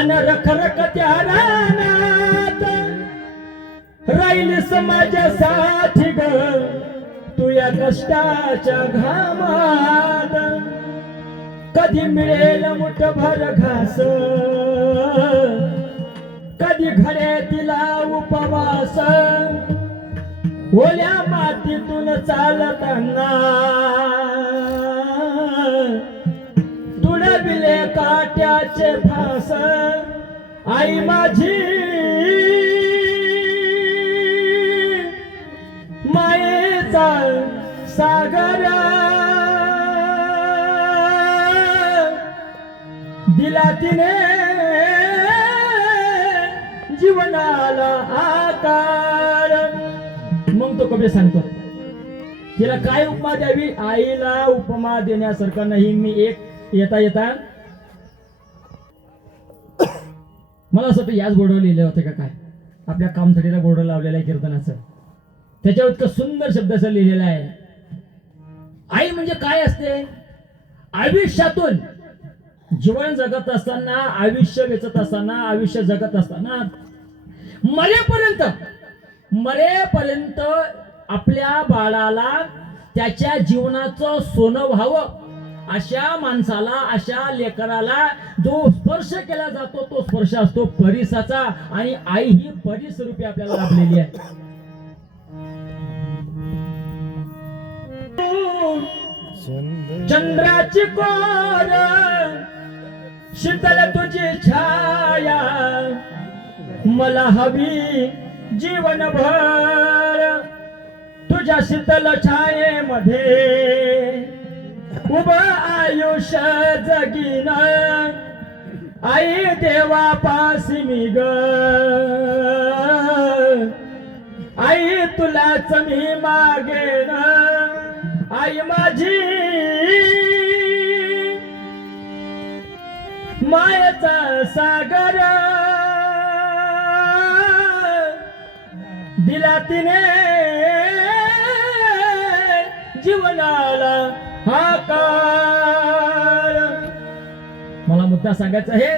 अन रखरखत्या रानात राहिलीस माझ्यासाठी ग तू या कष्टाच्या घामात कधी मिळेल मुठभर घास कधी घडे तिला उपवास ओल्या मातीतून चालताना तुडविले काट्याचे फास आई माझी मायेचा सागर दिला तिने जीवनाला आकार. मग तो कबीर सांगतो तिला काय उपमा द्यावी. आईला उपमा देण्यासारखं नाही. मी एक येता मला असं वाटतं याच बोर्डवर लिहिलं होतं का काय आपल्या कामथडीला बोर्ड लावलेलं आहे कीर्तनाचं. त्याच्यावर इतकं सुंदर शब्द असं लिहिलेलं आहे. आई म्हणजे काय असते. आयुष्यातून जीवन जगत असताना आयुष्य वेचत असताना आयुष्य जगत असताना मरेपर्यंत आपल्या बाळाला त्याच्या जीवनाचं सोनं व्हावं अशा माणसाला अशा लेकराला जो स्पर्श केला जातो तो स्पर्श असतो परिसाचा. आणि आई ही परिस्वरूपी आपल्याला लाभलेली आहे. चंद्राची कोर शीतल तुझी छाया मला हवी जीवनभर तुझ्या शीतल छायेमध्ये उभं आयुष्य जगीन आई देवापासी मी ग आई तुलाच मी मागेन आई माझी मायेचा सागर दिला तिने जीवनाला हाकार. मला मुद्दा सांगायचा आहे